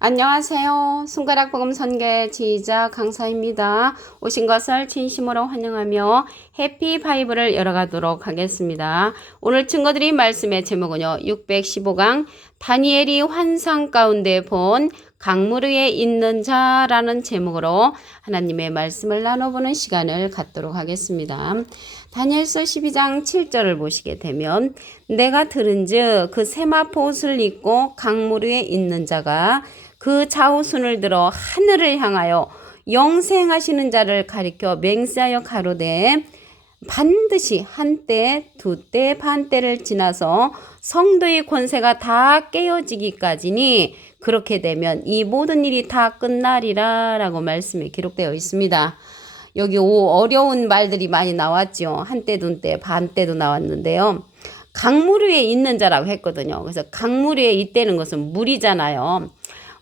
안녕하세요. 손가락 복음 선교의 지휘자 강사입니다. 오신 것을 진심으로 환영하며 해피 바이블을 열어가도록 하겠습니다. 오늘 증거드린 말씀의 제목은요. 615강 다니엘이 환상 가운데 본 강물 위에 있는 자라는 제목으로 하나님의 말씀을 나눠보는 시간을 갖도록 하겠습니다. 다니엘서 12장 7절을 보시게 되면 내가 들은즉 그 세마포 옷을 입고 강물 위에 있는 자가 그 좌우손을 들어 하늘을 향하여 영생하시는 자를 가리켜 맹세하여 가로되 반드시 한때 두때 반때를 지나서 성도의 권세가 다 깨어지기까지니 그렇게 되면 이 모든 일이 다 끝나리라 라고 말씀이 기록되어 있습니다. 여기 어려운 말들이 많이 나왔죠. 한때 둔때 반때도 나왔는데요. 강물 위에 있는 자라고 했거든요. 그래서 강물 위에 있다는 것은 물이잖아요.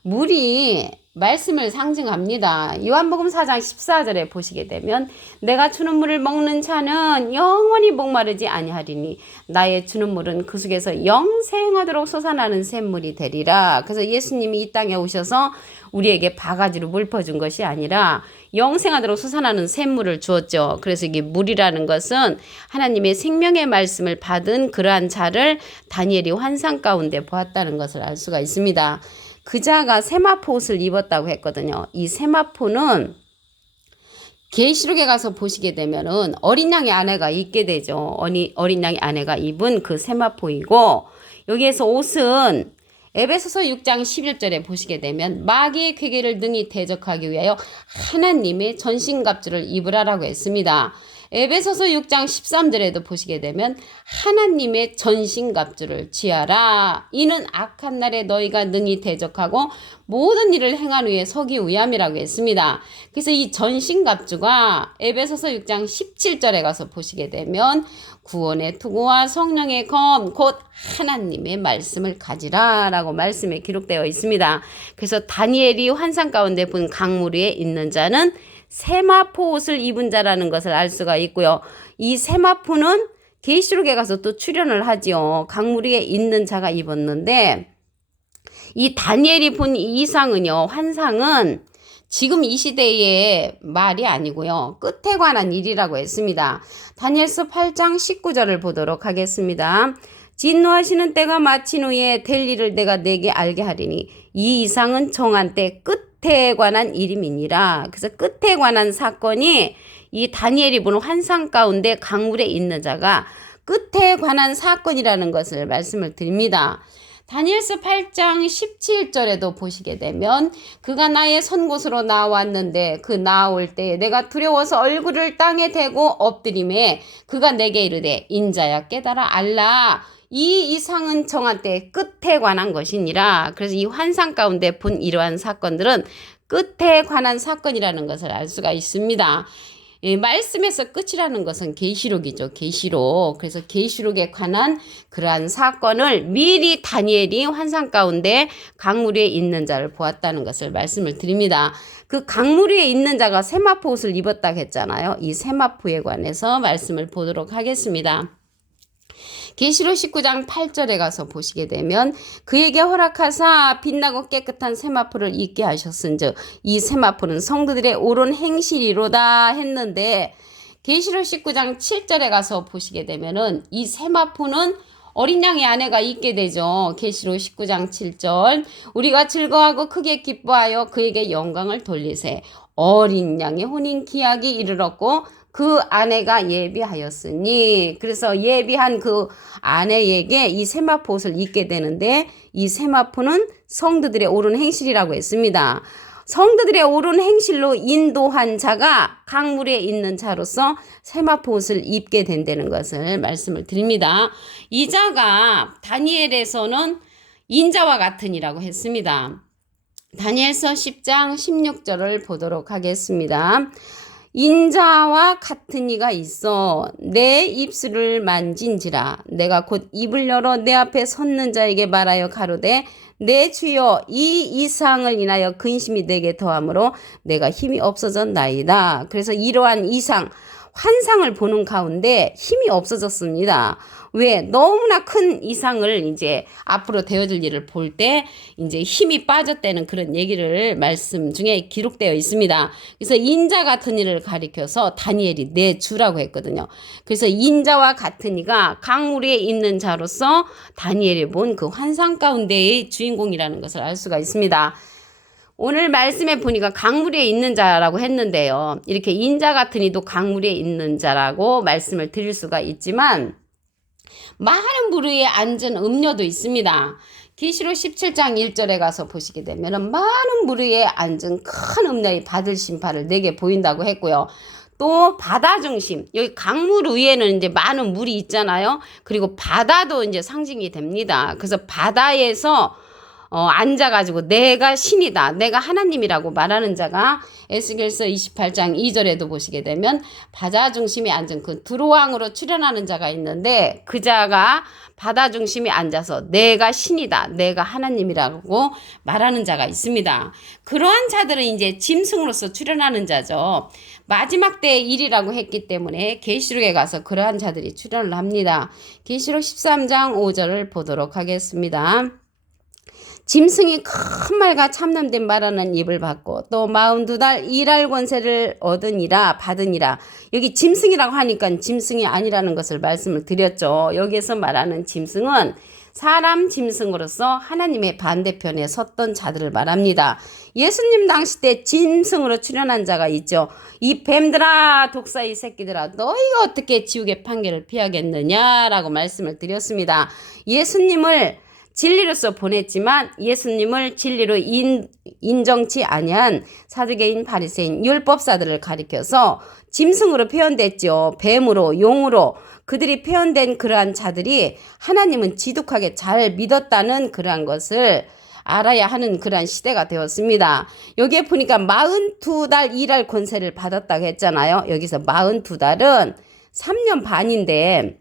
물이 말씀을 상징합니다. 요한복음 4장 14절에 보시게 되면 내가 주는 물을 먹는 자는 영원히 목마르지 아니하리니 나의 주는 물은 그 속에서 영생하도록 솟아나는 샘물이 되리라. 그래서 예수님이 이 땅에 오셔서 우리에게 바가지로 물 퍼준 것이 아니라 영생하도록 솟아나는 샘물을 주었죠. 그래서 이게 물이라는 것은 하나님의 생명의 말씀을 받은 그러한 자를 다니엘이 환상 가운데 보았다는 것을 알 수가 있습니다. 그 자가 세마포 옷을 입었다고 했거든요. 이 세마포는 계시록에 가서 보시게 되면은 어린 양의 아내가 입게 되죠. 어린 양의 아내가 입은 그 세마포이고, 여기에서 옷은 에베소서 6장 11절에 보시게 되면 마귀의 궤계를 능히 대적하기 위하여 하나님의 전신갑주를 입으라라고 했습니다. 에베소서 6장 13절에도 보시게 되면 하나님의 전신갑주를 취하라. 이는 악한 날에 너희가 능히 대적하고 모든 일을 행한 후에 서기 위함이라고 했습니다. 그래서 이 전신갑주가 에베소서 6장 17절에 가서 보시게 되면 구원의 투구와 성령의 검 곧 하나님의 말씀을 가지라 라고 말씀에 기록되어 있습니다. 그래서 다니엘이 환상 가운데 본 강물 위에 있는 자는 세마포 옷을 입은 자라는 것을 알 수가 있고요. 이 세마포는 계시록에 가서 또 출현을 하지요. 강물 위에 있는 자가 입었는데 이 다니엘이 본 이상은요. 환상은 지금 이 시대의 말이 아니고요. 끝에 관한 일이라고 했습니다. 다니엘서 8장 19절을 보도록 하겠습니다. 진노하시는 때가 마친 후에 될 일을 내가 내게 알게 하리니 이 이상은 정한 때 끝에 관한 일임이니라. 그래서 끝에 관한 사건이 이 다니엘이 본 환상 가운데 강물에 있는 자가 끝에 관한 사건이라는 것을 말씀을 드립니다. 다니엘서 8장 17절에도 보시게 되면 그가 나의 선 곳으로 나왔는데 그 나올 때 내가 두려워서 얼굴을 땅에 대고 엎드림에 그가 내게 이르되 인자야 깨달아 알라. 이 이상은 정한 때 끝에 관한 것이니라. 그래서 이 환상 가운데 본 이러한 사건들은 끝에 관한 사건이라는 것을 알 수가 있습니다. 말씀에서 끝이라는 것은 계시록이죠. 계시록. 그래서 계시록에 관한 그러한 사건을 미리 다니엘이 환상 가운데 강물 위에 있는 자를 보았다는 것을 말씀을 드립니다. 그 강물 위에 있는 자가 세마포 옷을 입었다고 했잖아요. 이 세마포에 관해서 말씀을 보도록 하겠습니다. 계시록 19장 8절에 가서 보시게 되면 그에게 허락하사 빛나고 깨끗한 세마포를 입게 하셨은즉 이 세마포는 성도들의 옳은 행실이로다 했는데 계시록 19장 7절에 가서 보시게 되면은 이 세마포는 어린 양의 아내가 입게 되죠. 계시록 19장 7절 우리가 즐거워하고 크게 기뻐하여 그에게 영광을 돌리세 어린 양의 혼인 기약이 이르렀고 그 아내가 예비하였으니 그래서 예비한 그 아내에게 이 세마포 옷을 입게 되는데 이 세마포는 성도들의 옳은 행실이라고 했습니다. 성도들의 옳은 행실로 인도한 자가 강물에 있는 자로서 세마포 옷을 입게 된다는 것을 말씀을 드립니다. 이 자가 다니엘에서는 인자와 같은 이라고 했습니다. 다니엘서 10장 16절을 보도록 하겠습니다. 인자와 같은 이가 있어 내 입술을 만진지라 내가 곧 입을 열어 내 앞에 섰는 자에게 말하여 가로되 내 주여 이 이상을 인하여 근심이 내게 더함으로 내가 힘이 없어졌나이다. 그래서 이러한 이상 환상을 보는 가운데 힘이 없어졌습니다. 왜? 너무나 큰 이상을 이제 앞으로 되어질 일을 볼 때 이제 힘이 빠졌다는 그런 얘기를 말씀 중에 기록되어 있습니다. 그래서 인자 같은 이를 가리켜서 다니엘이 내 주라고 했거든요. 그래서 인자와 같은 이가 강물 위에 있는 자로서 다니엘이 본 그 환상 가운데의 주인공이라는 것을 알 수가 있습니다. 오늘 말씀에 보니까 강물 위에 있는 자라고 했는데요. 이렇게 인자 같은 이도 강물 위에 있는 자라고 말씀을 드릴 수가 있지만 많은 물 위에 앉은 음녀도 있습니다. 계시록 17장 1절에 가서 보시게 되면 많은 물 위에 앉은 큰 음녀의 받을 심판을 내게 보인다고 했고요. 또 바다 중심, 여기 강물 위에는 이제 많은 물이 있잖아요. 그리고 바다도 이제 상징이 됩니다. 그래서 바다에서 앉아가지고 내가 신이다, 내가 하나님이라고 말하는 자가 에스겔서 28장 2절에도 보시게 되면 바다 중심에 앉은 그 두루왕으로 출현하는 자가 있는데 그 자가 바다 중심에 앉아서 내가 신이다, 내가 하나님이라고 말하는 자가 있습니다. 그러한 자들은 이제 짐승으로서 출현하는 자죠. 마지막 때의 일이라고 했기 때문에 계시록에 가서 그러한 자들이 출현을 합니다. 계시록 13장 5절을 보도록 하겠습니다. 짐승이 큰 말과 참남된 말하는 입을 받고 또 42달 일할 권세를 받으니라. 여기 짐승이라고 하니까 짐승이 아니라는 것을 말씀을 드렸죠. 여기에서 말하는 짐승은 사람 짐승으로서 하나님의 반대편에 섰던 자들을 말합니다. 예수님 당시 때 짐승으로 출현한 자가 있죠. 이 뱀들아, 독사의 새끼들아, 너희가 어떻게 지옥의 판결을 피하겠느냐라고 말씀을 드렸습니다. 예수님을 진리로서 보냈지만 예수님을 진리로 인정치 아니한 사두개인, 바리새인, 율법사들을 가리켜서 짐승으로 표현됐죠. 뱀으로, 용으로 그들이 표현된 그러한 자들이 하나님은 지독하게 잘 믿었다는 그러한 것을 알아야 하는 그러한 시대가 되었습니다. 여기에 보니까 42달 일할 권세를 받았다고 했잖아요. 여기서 42달은 3년 반인데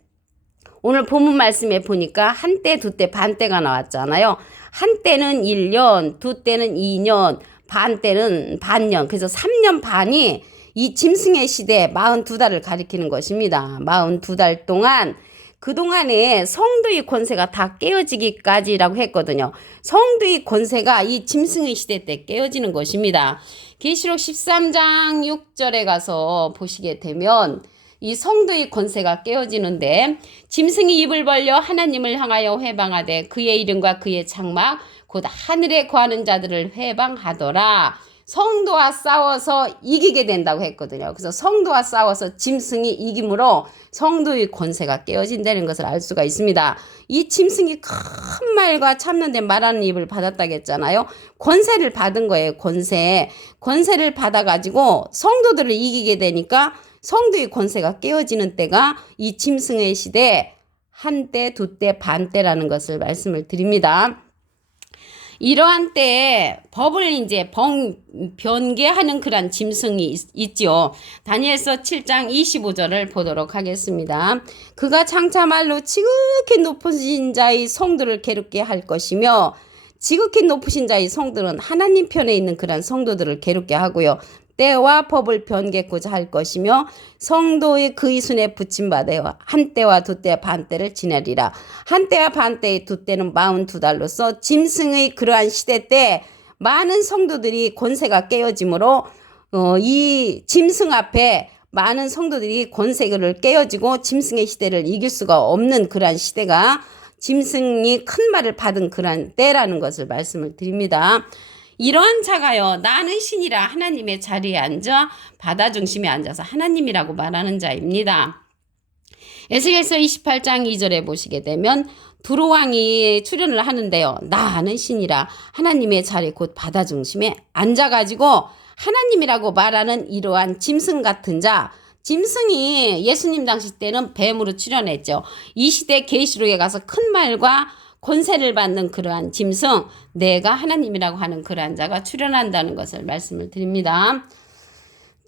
오늘 본문 말씀에 보니까 한때, 두때, 반때가 나왔잖아요. 한때는 1년, 두때는 2년, 반때는 반년. 그래서 3년 반이 이 짐승의 시대 42달을 가리키는 것입니다. 42달 동안 그동안에 성도의 권세가 다 깨어지기까지라고 했거든요. 성도의 권세가 이 짐승의 시대 때 깨어지는 것입니다. 계시록 13장 6절에 가서 보시게 되면 이 성도의 권세가 깨어지는데 짐승이 입을 벌려 하나님을 향하여 회방하되 그의 이름과 그의 장막 곧 하늘에 거하는 자들을 회방하더라. 성도와 싸워서 이기게 된다고 했거든요. 그래서 성도와 싸워서 짐승이 이김으로 성도의 권세가 깨어진다는 것을 알 수가 있습니다. 이 짐승이 큰 말과 참는 데 말하는 입을 받았다고 했잖아요. 권세를 받은 거예요. 권세를 받아가지고 성도들을 이기게 되니까 성도의 권세가 깨어지는 때가 이 짐승의 시대 한때, 두때, 반때라는 것을 말씀을 드립니다. 이러한 때에 법을 이제 변개하는 그런 짐승이 있죠. 다니엘서 7장 25절을 보도록 하겠습니다. 그가 장차 말로 지극히 높으신 자의 성도를 괴롭게 할 것이며 지극히 높으신 자의 성도는 하나님 편에 있는 그런 성도들을 괴롭게 하고요. 때와 법을 변개고자 할 것이며 성도의 그의 손에 붙임받아 한때와 두때 반때를 지내리라. 한때와 반때의 두때는 42달로서 짐승의 그러한 시대 때 많은 성도들이 권세가 깨어지므로 이 짐승 앞에 많은 성도들이 권세를 깨어지고 짐승의 시대를 이길 수가 없는 그러한 시대가 짐승이 큰 말을 받은 그러한 때라는 것을 말씀을 드립니다. 이러한 자가요, 나는 신이라 하나님의 자리에 앉아 바다 중심에 앉아서 하나님이라고 말하는 자입니다. 에스겔서 28장 2절에 보시게 되면 두루왕이 출현을 하는데요. 나는 신이라 하나님의 자리 곧 바다 중심에 앉아가지고 하나님이라고 말하는 이러한 짐승 같은 자, 짐승이 예수님 당시 때는 뱀으로 출현했죠. 이 시대 계시록에 가서 큰 말과 권세를 받는 그러한 짐승, 내가 하나님이라고 하는 그러한 자가 출현한다는 것을 말씀을 드립니다.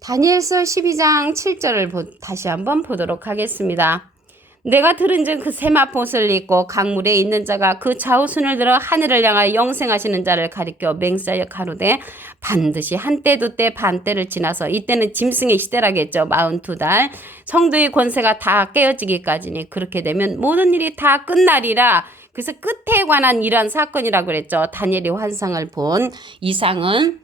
다니엘서 12장 7절을 다시 한번 보도록 하겠습니다. 내가 들은즉 그 세마포옷을 입고 강물에 있는 자가 그 좌우손을 들어 하늘을 향하여 영생하시는 자를 가리켜 맹세하여 가로되 반드시 한때 두때 반때를 지나서 이때는 짐승의 시대라겠죠. 42달 성도의 권세가 다 깨어지기까지니 그렇게 되면 모든 일이 다 끝나리라. 그래서 끝에 관한 이러한 사건이라고 그랬죠. 다니엘이 환상을 본 이상은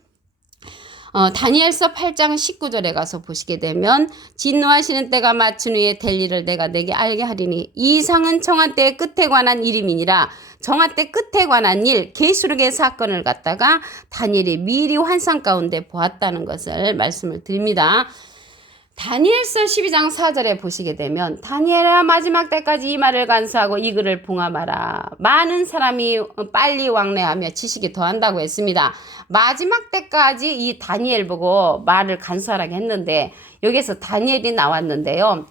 다니엘서 8장 19절에 가서 보시게 되면 진노하시는 때가 마친 후에 될 일을 내가 내게 알게 하리니 이 이상은 정한 때의 끝에 관한 일임이니라. 정한 때 끝에 관한 일, 계시록의 사건을 갖다가 다니엘이 미리 환상 가운데 보았다는 것을 말씀을 드립니다. 다니엘서 12장 4절에 보시게 되면 다니엘아 마지막 때까지 이 말을 간수하고 이 글을 봉함하라. 많은 사람이 빨리 왕래하며 지식이 더한다고 했습니다. 마지막 때까지 이 다니엘 보고 말을 간수하라고 했는데 여기서 다니엘이 나왔는데요.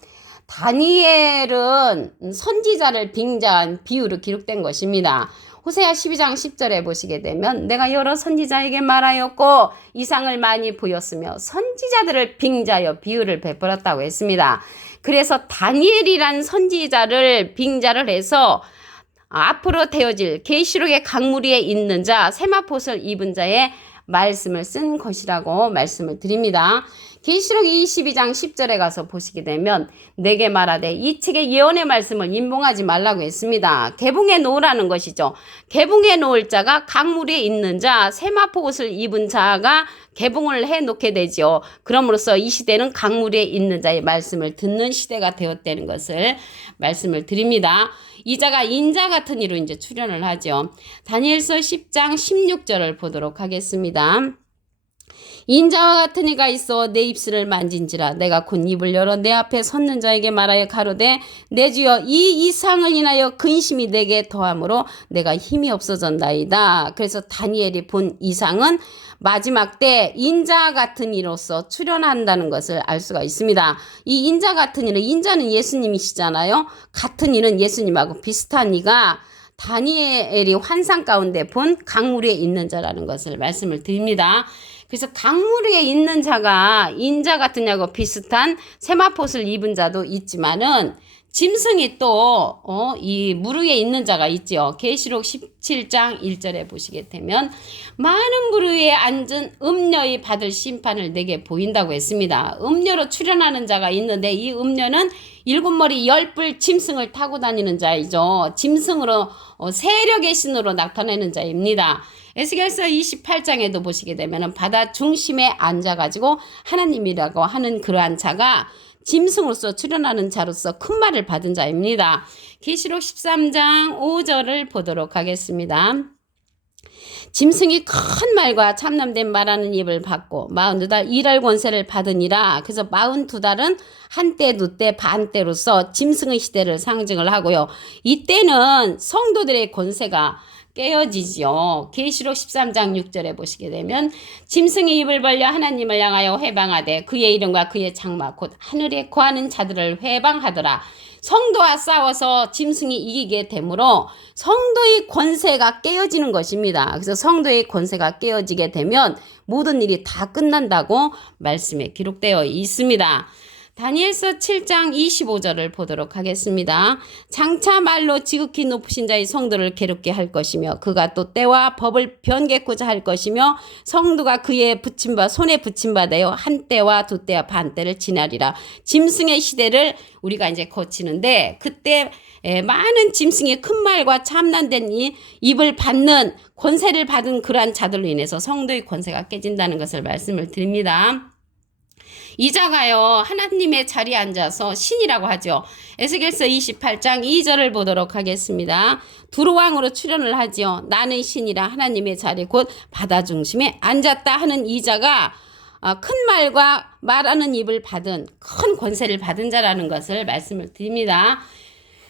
다니엘은 선지자를 빙자한 비유로 기록된 것입니다. 호세아 12장 10절에 보시게 되면 내가 여러 선지자에게 말하였고 이상을 많이 보였으며 선지자들을 빙자하여 비유를 베풀었다고 했습니다. 그래서 다니엘이란 선지자를 빙자를 해서 앞으로 되어질 계시록의 강물 위에 있는 자 세마포옷을 입은 자의 말씀을 쓴 것이라고 말씀을 드립니다. 계시록 22장 10절에 가서 보시게 되면 내게 말하되 이 책의 예언의 말씀을 임봉하지 말라고 했습니다. 개봉해 놓으라는 것이죠. 개봉해 놓을 자가 강물 위에 있는 자 세마포옷을 입은 자가 개봉을 해 놓게 되죠. 그럼으로써 이 시대는 강물 위에 있는 자의 말씀을 듣는 시대가 되었다는 것을 말씀을 드립니다. 이 자가 인자 같은 이로 이제 출현을 하죠. 다니엘서 10장 16절을 보도록 하겠습니다. 인자와 같은 이가 있어 내 입술을 만진지라 내가 곧 입을 열어 내 앞에 섰는 자에게 말하여 가로되 내 주여 이 이상을 인하여 근심이 내게 더함으로 내가 힘이 없어졌나이다. 그래서 다니엘이 본 이상은 마지막 때 인자 같은 이로서 출현한다는 것을 알 수가 있습니다. 이 인자 같은 이는 인자는 예수님이시잖아요. 같은 이는 예수님하고 비슷한 이가 다니엘이 환상 가운데 본 강물 위에 있는 자라는 것을 말씀을 드립니다. 그래서 강물 위에 있는 자가 인자 같은 자하고 비슷한 세마포옷을 입은 자도 있지만은 짐승이 또 이 물 위에 있는 자가 있죠. 계시록 17장 1절에 보시게 되면 많은 물 위에 앉은 음녀의 받을 심판을 내게 보인다고 했습니다. 음녀로 출현하는 자가 있는데 이 음녀는 7머리 10뿔 짐승을 타고 다니는 자이죠. 짐승으로 세력의 신으로 나타내는 자입니다. 에스겔서 28장에도 보시게 되면 바다 중심에 앉아가지고 하나님이라고 하는 그러한 자가 짐승으로서 출현하는 자로서 큰 말을 받은 자입니다. 계시록 13장 5절을 보도록 하겠습니다. 짐승이 큰 말과 참남된 말하는 입을 받고 42달 일할 권세를 받으니라. 그래서 42달은 한때 두때 반때로서 짐승의 시대를 상징을 하고요. 이때는 성도들의 권세가 깨어지죠. 계시록 13장 6절에 보시게 되면 짐승이 입을 벌려 하나님을 향하여 회방하되 그의 이름과 그의 장막 곧 하늘에 거하는 자들을 회방하더라. 성도와 싸워서 짐승이 이기게 되므로 성도의 권세가 깨어지는 것입니다. 그래서 성도의 권세가 깨어지게 되면 모든 일이 다 끝난다고 말씀에 기록되어 있습니다. 다니엘서 7장 25절을 보도록 하겠습니다. 장차 말로 지극히 높으신 자의 성도를 괴롭게 할 것이며 그가 또 때와 법을 변개코자 할 것이며 성도가 그의 붙임바 손에 붙임바 되어 한 때와 두 때와 반 때를 지나리라. 짐승의 시대를 우리가 이제 거치는데 그때 많은 짐승의 큰 말과 참난된 이 입을 받는 권세를 받은 그러한 자들로 인해서 성도의 권세가 깨진다는 것을 말씀을 드립니다. 이 자가요 하나님의 자리에 앉아서 신이라고 하죠. 에스겔서 28장 2절을 보도록 하겠습니다. 두루왕으로 출현을 하죠. 나는 신이라 하나님의 자리 곧 바다 중심에 앉았다 하는 이 자가 큰 말과 말하는 입을 받은 큰 권세를 받은 자라는 것을 말씀을 드립니다.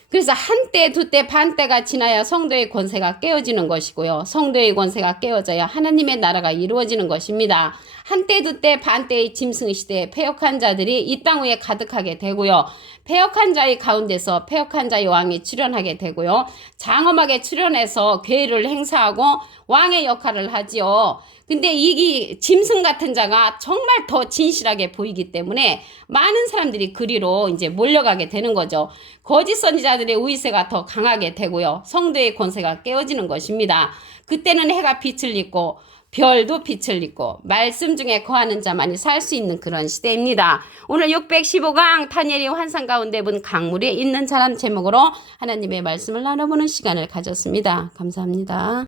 그래서 한때, 두때, 반때가 지나야 성도의 권세가 깨어지는 것이고요. 성도의 권세가 깨어져야 하나님의 나라가 이루어지는 것입니다. 한때 두때 반때의 짐승의 시대에 패역한 자들이 이 땅 위에 가득하게 되고요. 패역한 자의 가운데서 패역한 자의 왕이 출현하게 되고요. 장엄하게 출현해서 괴를 행사하고 왕의 역할을 하지요. 근데 이 짐승 같은 자가 정말 더 진실하게 보이기 때문에 많은 사람들이 그리로 이제 몰려가게 되는 거죠. 거짓 선지자들의 우위세가 더 강하게 되고요. 성도의 권세가 깨어지는 것입니다. 그때는 해가 빛을 잇고 별도 빛을 잇고 말씀 중에 거하는 자만이 살 수 있는 그런 시대입니다. 오늘 615강 다니엘이 환상 가운데 본 강물에 있는 사람 제목으로 하나님의 말씀을 나눠보는 시간을 가졌습니다. 감사합니다.